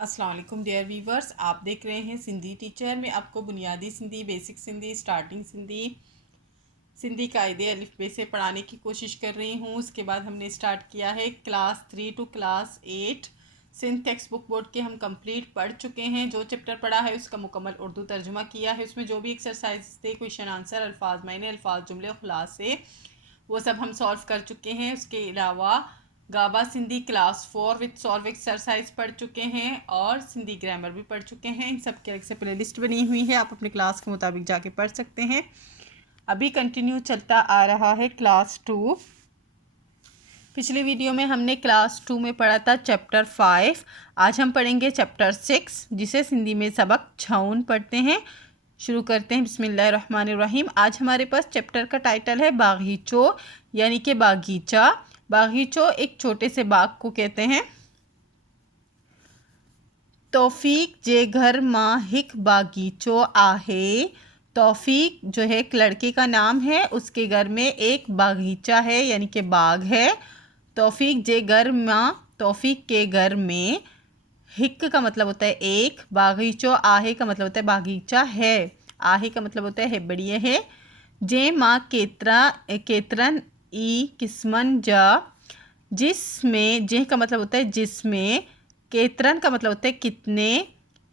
अस्सलाम वालेकुम dear viewers, आप देख रहे हैं सिंधी टीचर में आपको बुनियादी सिंधी, बेसिक सिंधी, स्टार्टिंग सिंधी, सिंधी कायदे अलिफ से पढ़ाने की कोशिश कर रही हूँ। उसके बाद हमने स्टार्ट किया है class 3 to class 8 Sindh text book board के हम कंप्लीट पढ़ चुके हैं। जो चैप्टर पढ़ा है उसका मुकम्मल उर्दू तर्जुमा किया है। उसमें जो भी एक्सरसाइज थे, क्वेश्चन आंसर, अल्फाज मायने, अल्फाज जुमले खुलासे, वो सब हम सॉल्व कर चुके हैं। उसके अलावा Gaba Sindhi class 4 with solve exercise पढ़ चुके हैं और सिंधी ग्रामर भी पढ़ चुके हैं। इन सब की अलग से प्लेलिस्ट बनी हुई है, आप अपने क्लास के मुताबिक जाके पढ़ सकते हैं। अभी कंटिन्यू चलता आ रहा है क्लास 2। पिछले वीडियो में हमने क्लास 2 में पढ़ा था चैप्टर 5। आज हम पढ़ेंगे चैप्टर 6, जिसे सिंधी में सबक छाउन पढ़ते हैं। शुरू करते हैं। बिस्मिल्लाहिर्रहमानिर्रहीम। आज हमारे पास चैप्टर का टाइटल है बागीचो, यानी कि बागीचा। बागीचो एक छोटे से बाग को कहते हैं। तौफीक जे घर मां हिक बागीचो आहे। तौफीक जो है एक लड़के का नाम है, उसके घर में एक बागीचा है यानी कि बाग है। तौफीक जे घर मां, तौफीक के घर में, हिक का मतलब होता है एक, बागीचो आहे का मतलब होता है बागीचा है, आहे का मतलब होता है बढ़िया है। जे मां केतरन ई किस्मन जा, जिसमें, जे का मतलब होता है जिसमें, केतरन का मतलब होता है कितने,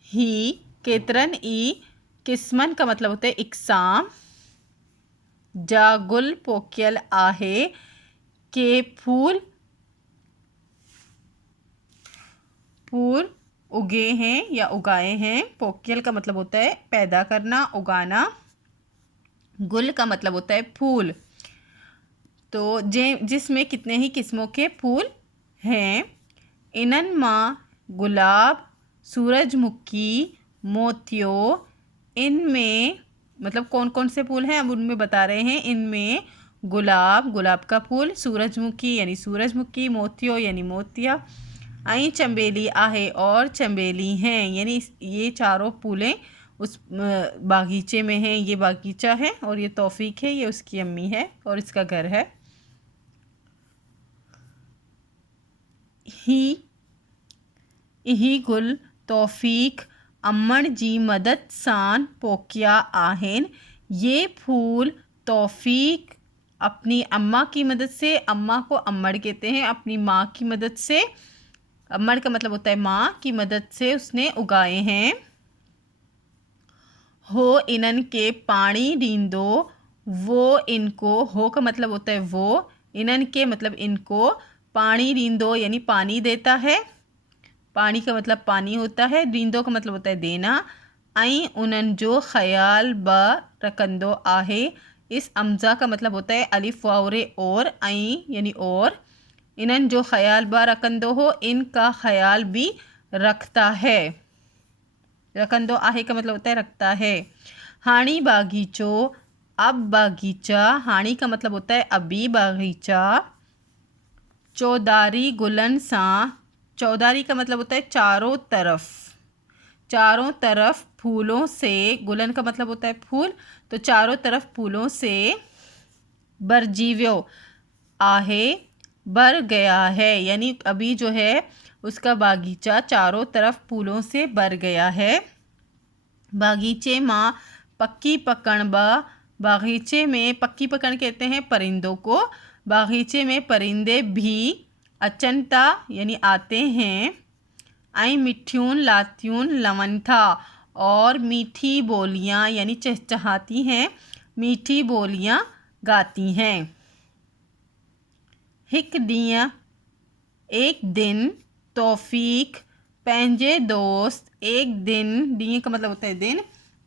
ही, केतरन ई, किस्मन का मतलब होता है इकसाम, जा गुल पोक्यल आहे, के फूल फूल उगे हैं या उगाए हैं। पोक्यल का मतलब होता है पैदा करना, उगाना। गुल का मतलब होता है फूल। तो जिसमें कितने ही किस्मों के फूल हैं। इनन माँ गुलाब, सूरजमुखी, मोतियो, इनमें मतलब कौन कौन से फूल हैं अब उनमें बता रहे हैं। इनमें गुलाब, गुलाब का फूल, सूरजमुखी यानी सूरजमुखी, मोतियो यानी मोतिया, आई चंबेली आहे और चंबेली हैं, यानी ये चारों फूलें उस बागीचे में हैं। ये बागीचा है और ये तौफीक है, ये उसकी अम्मी है और इसका घर है। ही इही गुल तौफीक अम्मण जी मदद सां पोकिया आहिन। ये फूल तौफीक अपनी अम्मा की मदद से, अम्मा को अम्मड़ कहते हैं, अपनी माँ की मदद से, अम्मड़ का मतलब होता है माँ की मदद से उसने उगाए हैं। हो इनन के पानी डींदो, वो इनको, हो का मतलब होता है वो, इनन के मतलब इनको, पानी डींदो यानी पानी देता है। पानी का मतलब पानी होता है, डींदो का मतलब होता है देना। आई उनन जो ख्याल ब रकंदो आहे, इस अमज़ा का मतलब होता है अलिफ वाउरे और, आई यानी और। इनन जो ख्याल ब रकंदो हो, इनका ख्याल भी रखता है। रकंदो आहे का मतलब होता है रखता है। हाणी बागीचो, अब बागीचा, हाणी का मतलब होता है अभी बागीचा। चौधारी गुलन सा, चौधारी का मतलब होता है चारों तरफ, चारों तरफ फूलों से, गुलन का मतलब होता है फूल, तो चारों तरफ फूलों से, बरजीव्यो आहे, भर गया है, यानी अभी जो है उसका बागीचा चारों तरफ फूलों से भर गया है। बागीचे माँ पक्की पकड़ ब, बागीचे में, पक्की पकड़ कहते हैं परिंदों को, बागीचे में परिंदे भी अचनता यानी आते हैं। आई मिठ्यून लात्यून लवंथा, और मीठी बोलियाँ यानी चहचहाती हैं, मीठी बोलियाँ गाती हैं। हिक दिया एक दिन, तौफीक पंहिंजे दोस्त, एक दिन, डी का मतलब होता है दिन,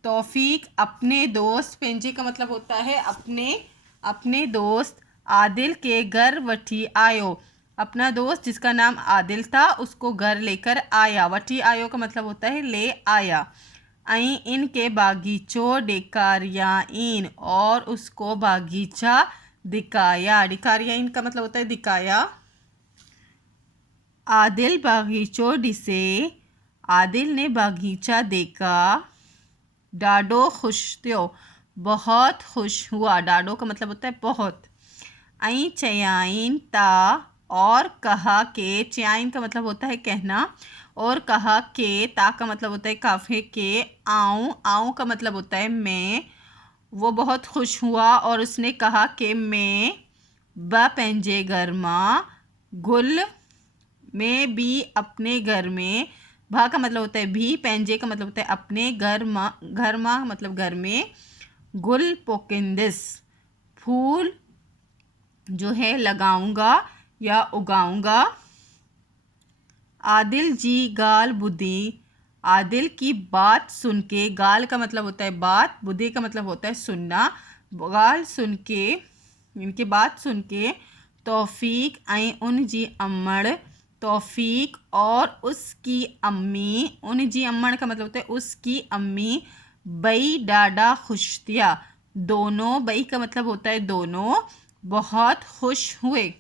तौफीक अपने दोस्त, पंहिंजे का मतलब होता है अपने, अपने दोस्त आदिल के घर वठी आयो, अपना दोस्त जिसका नाम आदिल था उसको घर लेकर आया। वठी आयो का मतलब होता है ले आया। आई इनके बागीचो डेकारिया इन, और उसको बागीचा दिखाया, दिकारिया इन का मतलब होता है दिखाया। आदिल बागीचो डिसे, आदिल ने बागीचा देखा। डाडो खुश थियो, बहुत खुश हुआ, डाडो का मतलब होता है बहुत। आई चयाइन ता, और कहा के, च्याइन का मतलब होता है कहना, और कहा के, ता का मतलब होता है काफे के, आऊँ, आऊँ का मतलब होता है मैं, वो बहुत खुश हुआ और उसने कहा कि मैं ब पंहिंजे घर मां गुल, मैं भी अपने घर में, भा का मतलब होता है भी, पंहिंजे का मतलब होता है अपने, घर मां मतलब घर में, गुल पोकिंदिस फूल जो है लगाऊंगा या उगाऊंगा। आदिल जी गाल बुद्धि, आदिल की बात सुन के, गाल का मतलब होता है बात, बुद्धि का मतलब होता है सुनना, गाल सुन के, इनकी बात सुन के, तौफीक ऐं उन जी अम्मड़, तौफीक और उसकी अम्मी, उन जी अम्मड़ का मतलब होता है उसकी अम्मी, बई डाडा खुश थिया, दोनों, बई का मतलब होता है दोनों, बहुत खुश हुए।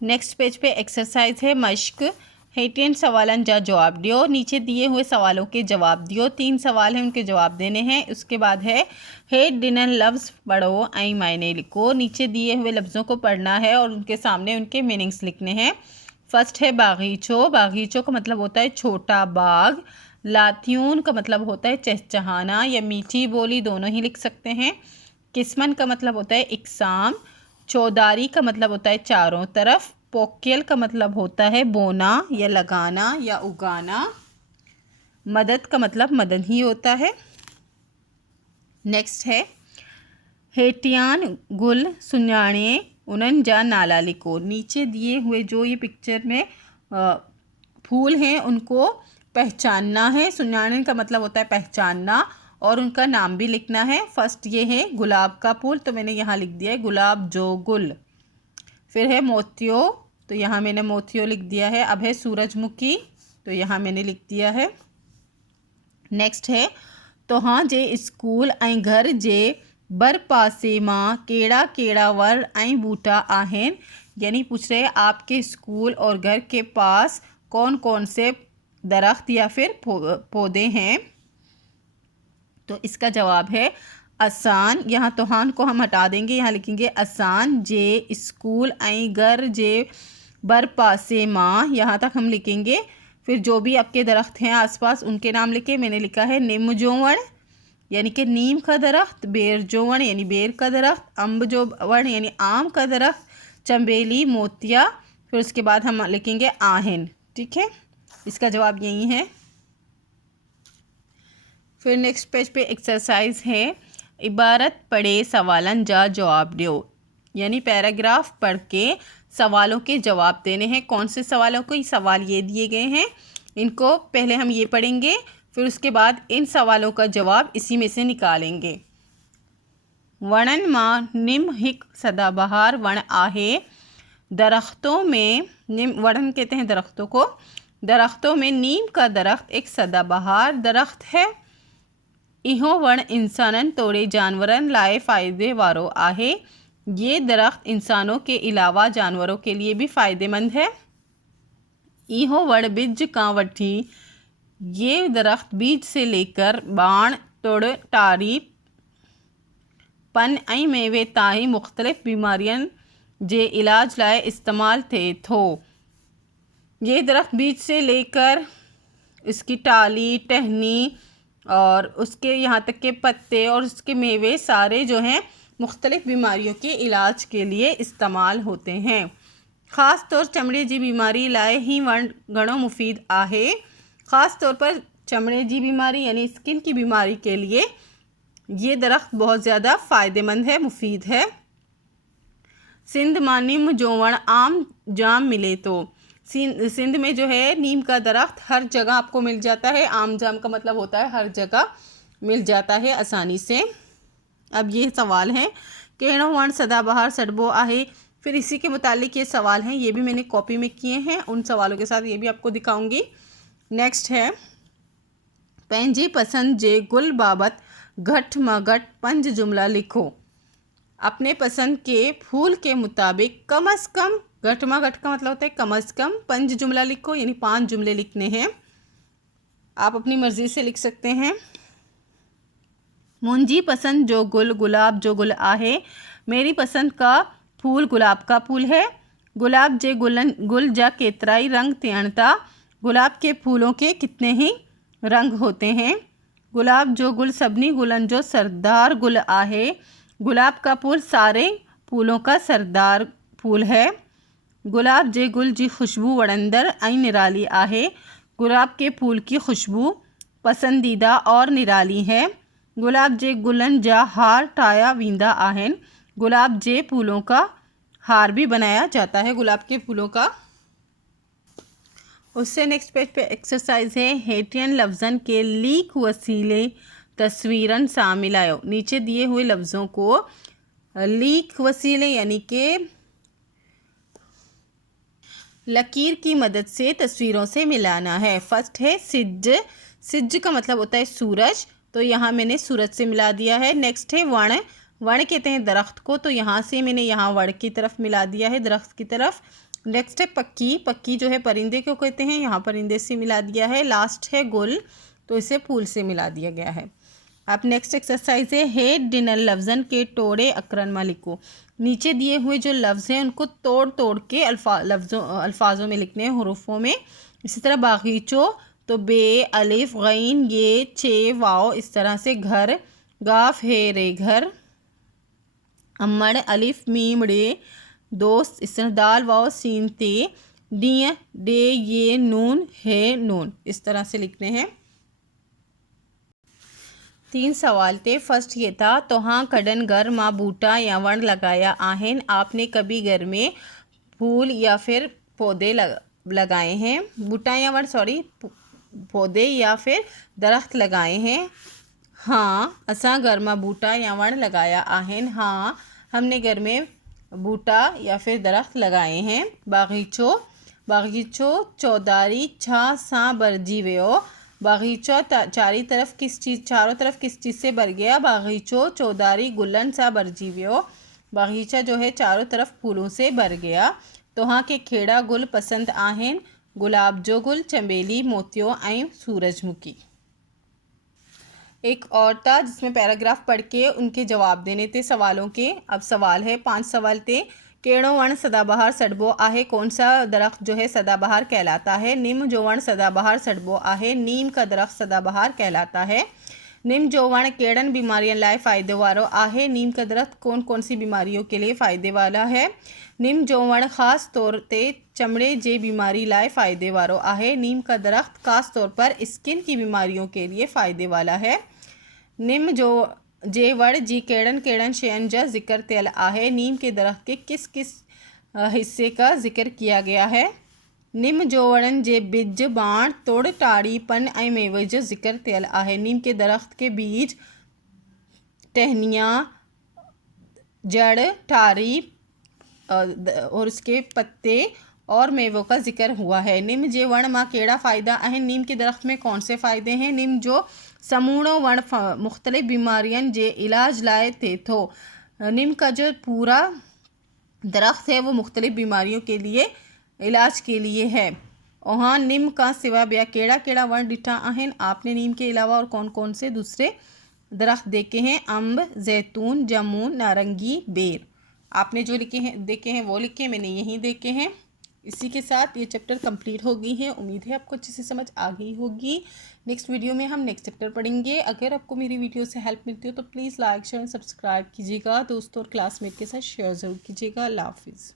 नेक्स्ट पेज पे एक्सरसाइज है मश्क। हेठियन सवालन जा जवाब दियो, नीचे दिए हुए सवालों के जवाब दियो। 3 सवाल हैं, उनके जवाब देने हैं। उसके बाद है हेठ डिनन लफ्ज़ पढ़ो ऐं मायने लिखो। नीचे दिए हुए लफ्ज़ों को पढ़ना है और उनके सामने उनके मीनिंग्स लिखने हैं। फर्स्ट है बागीचो, बागीचो का मतलब होता है छोटा बाग। लात्यून का मतलब होता है चहचहाना या मीठी बोली, दोनों ही लिख सकते हैं। किस्मन का मतलब होता है इकसाम। चौधारी का मतलब होता है चारों तरफ। पोकेल का मतलब होता है बोना या लगाना या उगाना। मदद का मतलब मदद ही होता है। नेक्स्ट है हेटियान गुल सुन्याणे उनन जा नाला लिखो। नीचे दिए हुए जो ये पिक्चर में फूल हैं उनको पहचानना है। सुन्याणे का मतलब होता है पहचानना और उनका नाम भी लिखना है। फर्स्ट ये है गुलाब का फूल, तो मैंने यहाँ लिख दिया है गुलाब जो गुल। फिर है मोतियो, तो यहाँ मैंने मोतियो लिख दिया है। अब है सूरजमुखी, तो यहाँ मैंने लिख दिया है। नेक्स्ट है तो हाँ जे स्कूल ऐं घर जे बर पासे मां केड़ा केड़ा वर ऐं बूटा आहिन, यानी पूछ रहे आपके स्कूल और घर के पास कौन कौन से दरख्त या फिर पौधे हैं। तो इसका जवाब है आसान। यहाँ तोहान को हम हटा देंगे, यहाँ लिखेंगे आसान जे स्कूल ऐं घर जे बर पासे मां, यहाँ तक हम लिखेंगे। फिर जो भी आपके दरख्त हैं आसपास उनके नाम लिखे। मैंने लिखा है निम जोवण यानी कि नीम का दरख्त, बेर जोवण यानी बेर का दरख्त, अम्ब जो वण यानी आम का दरख्त, चंबेली मोतिया, फिर उसके बाद हम लिखेंगे आहिन। ठीक है, इसका जवाब यही है। फिर नेक्स्ट पेज पे एक्सरसाइज है इबारत पढ़े सवालन जा जवाब दो, यानी पैराग्राफ पढ़ के सवालों के जवाब देने हैं। कौन से सवालों को, सवाल ये दिए गए हैं, इनको पहले हम ये पढ़ेंगे, फिर उसके बाद इन सवालों का जवाब इसी में से निकालेंगे। वणन मां निम हिक सदाबहार वण आहे, दरख्तों में निम, वणन कहते हैं दरख्तों को, दरख्तों में नीम का दरख्त एक सदाबहार दरख्त है। इहो वण इंसानन तोड़े जानवरन लाए फ़ायदे वारो आहे, ये दरख्त इंसानों के अलावा जानवरों के लिए भी फ़ायदेमंद है। इहो वण बिज का वठी, ये दरख्त बीज से लेकर बाण तुड़ टारी पन ऐं मेवे ताईं मुख्तलिफ़ बीमारियन जे इलाज लाए इस्तेमाल थे थो। ये दरख्त बीज से लेकर इसकी टाली, टहनी और उसके यहाँ तक के पत्ते और उसके मेवे सारे जो हैं मुख्तलिफ़ बीमारियों के इलाज के लिए इस्तेमाल होते हैं। ख़ास तौर चमड़े जी बीमारी लाए ही वण घणो मुफीद आहे, ख़ास तौर पर चमड़े जी बीमारी यानी स्किन की बीमारी के लिए ये दरख्त बहुत ज़्यादा फ़ायदेमंद है, मुफीद है। सिंध मां निम जोवण आम जाम मिले तो, सिंध में जो है नीम का दरख्त हर जगह आपको मिल जाता है। आम जाम का मतलब होता है हर जगह मिल जाता है आसानी से। अब ये सवाल है केड़ो वण सदाबहार सडबो आहे, फिर इसी के मुतालिक ये सवाल हैं, ये भी मैंने कॉपी में किए हैं, उन सवालों के साथ ये भी आपको दिखाऊंगी। नेक्स्ट है पंहिंजी पसंद जे गुल बाबत घट म घट 5 जुमला लिखो। अपने पसंद के फूल के मुताबिक कम अज़ कम, घट म घट का मतलब होता है कम अज़ कम, 5 जुमला लिखो, यानी 5 जुमले लिखने हैं। आप अपनी मर्ज़ी से लिख सकते हैं। मुंजी पसंद जो गुल गुलाब जो गुल आहे, मेरी पसंद का फूल गुलाब का फूल है। गुलाब जे गुल जा केतराई रंग त्यणता। गुलाब के फूलों के कितने ही रंग होते हैं। गुलाब जो गुल सभनी गुलन जो सरदार गुल आहे। गुलाब का फूल सारे फूलों का सरदार फूल है। गुलाब जे गुल जी खुशबू वड़ंदर ऐं निराली आहे। गुलाब के फूल की खुशबू पसंदीदा और निराली है। गुलाब जे गुलन जा हार ठाया वींदा आहिन। गुलाब जे फूलों का हार भी बनाया जाता है गुलाब के फूलों का। उससे नेक्स्ट पेज पे एक्सरसाइज है हेठियन लफ्ज़न के लीक वसीले तस्वीरन शामिल आयो। नीचे दिए हुए लफ्ज़ों को लीक वसीले यानी कि लकीर की मदद से तस्वीरों से मिलाना है। फर्स्ट है सिज्ज। सिज्ज का मतलब होता है सूरज, तो यहाँ मैंने सूरज से मिला दिया है। नेक्स्ट है वण। वण कहते हैं दरख्त को, तो यहाँ से मैंने यहाँ वण की तरफ मिला दिया है, दरख्त की तरफ। नेक्स्ट है पक्की। पक्की जो है परिंदे को कहते हैं, यहाँ परिंदे से मिला दिया है। लास्ट है गुल, तो इसे फूल से मिला दिया गया है। अब नेक्स्ट एक्सरसाइज है हेड डिनर लफ्ज़न के टोड़े अकरन में लिखो। नीचे दिए हुए जो लफ्ज़ हैं उनको तोड़ तोड़ के अल्फाजों में लिखने हैं, हुरूफों में। इसी तरह बागीचो, तो बे अलिफ गैन ये चे वाओ, इस तरह से घर। गाफ है रे घर। अम्मड़ अलिफ मीम रे दोस्त, इस तरह दाल वाओ सीन ते। डी डे ये नून है नून, इस तरह से लिखने हैं। 3 सवाल थे। फर्स्ट ये था तो हाँ कड़न घर माँ बूटा या वण लगाया आहेन। आपने कभी घर में फूल या फिर पौधे लगाए हैं। बूटा या वण पौधे या फिर दरख्त लगाए हैं। हाँ असा घर में बूटा या वण लगाया आहेन। हाँ हमने घर में बूटा या फिर दरख्त लगाए हैं। बागीचो। बागीचो चौधारी छा सा बरजी वेओ। बागीचा चारों तरफ किस चीज़ से भर गया। बागीचो चौधारी गुलन सा बरजी वेओ। बागीचा जो है चारों तरफ फूलों से भर गया। तो हाँ के खेड़ा गुल पसंद आहेन। गुलाब जो गुल चंबेली मोतियों ऐं सूरजमुखी। एक और था जिसमें पैराग्राफ पढ़ के उनके जवाब देने थे सवालों के। अब सवाल है 5 सवाल थे। केड़ो वण सदाबहार सड़बो आहे। कौन सा दरख्त जो है सदाबहार कहलाता है। नीम जो वण सदाबहार सड़बो आहे। नीम का दरख्त सदाबहार कहलाता है। नीम जो वण केड़न बीमारियों लाए फ़ायदे वालो आहे। नीम का दरख्त कौन कौन सी बीमारियों के लिए फ़ायदे वाला है। नीम जो वण ख़ास तौर ते चमड़े जे बीमारी लाए फ़ायदे वालो आहे। नीम का दरख्त ख़ास तौर पर स्किन की बीमारियों के लिए फ़ायदे वाला है। नीम जो जे वण जी केड़न केड़न शयन जा जिक्र थियल आहे। नीम के दरख्त के किस किस हिस्से का जिक्र किया गया है। नीम जो वणन जे बिज बाण तोड़ टाड़ी पन ऐं मेवे जो जिक्र थियल आहे। नीम के दरख्त के बीज टहनियाँ जड़ टारी और उसके पत्ते और मेवों का जिक्र हुआ है। नीम जे वण माँ केड़ा फ़ायदा आहिन। नीम के दरख्त में कौन से फ़ायदे हैं। नीम जो समूणो वण मुख्तलिफ बीमारियन जे इलाज लाए थे तो। नीम का जो पूरा दरख्त है वो मुख्तलिफ बीमारियों के लिए इलाज के लिए है। और हाँ नीम का सिवा ब्या केड़ा केड़ा वण डिठा आहिन। आपने नीम के अलावा और कौन कौन से दूसरे दरख्त देखे हैं। अम्ब जैतून जामुन नारंगी बेर। आपने जो देखे हैं वो लिखे, मैंने यही देखे हैं। इसी के साथ ये चैप्टर कंप्लीट हो गई है। उम्मीद है आपको अच्छे से समझ आ गई होगी। नेक्स्ट वीडियो में हम नेक्स्ट चैप्टर पढ़ेंगे। अगर आपको मेरी वीडियो से हेल्प मिलती हो तो प्लीज़ लाइक शेयर सब्सक्राइब कीजिएगा। दोस्तों और क्लासमेट के साथ शेयर ज़रूर कीजिएगा। अल्लाह हाफिज़।